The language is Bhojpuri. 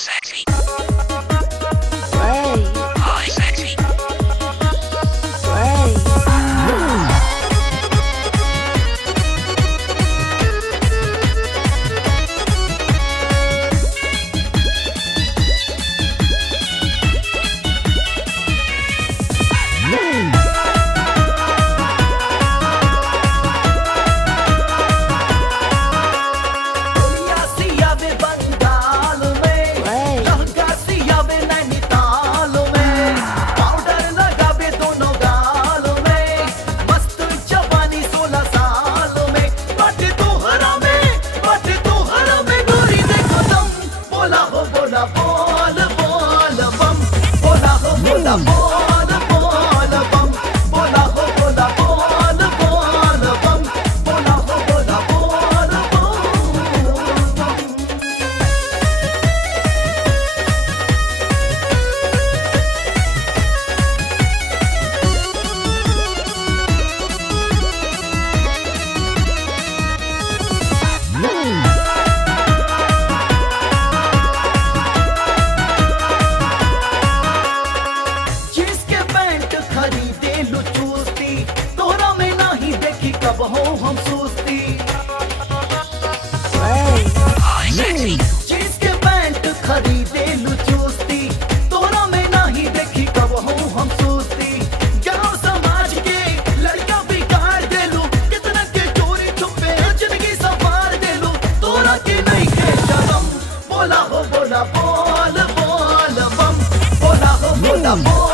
sexy. Way. Hi, sexy. Way. कब हो हम सोचती चीज के पैंट खरीदे लू चूसती तोरा में नहीं देखी कब हो हम सोचती गाँव समाज के लड़का बिगाड़ दे लू कितना के चोरी छुपे जिंदगी संवार दे लू तोरा के नहीं के शर्म बोला हो बोला बोल बोल बम बोला हो बोला बोल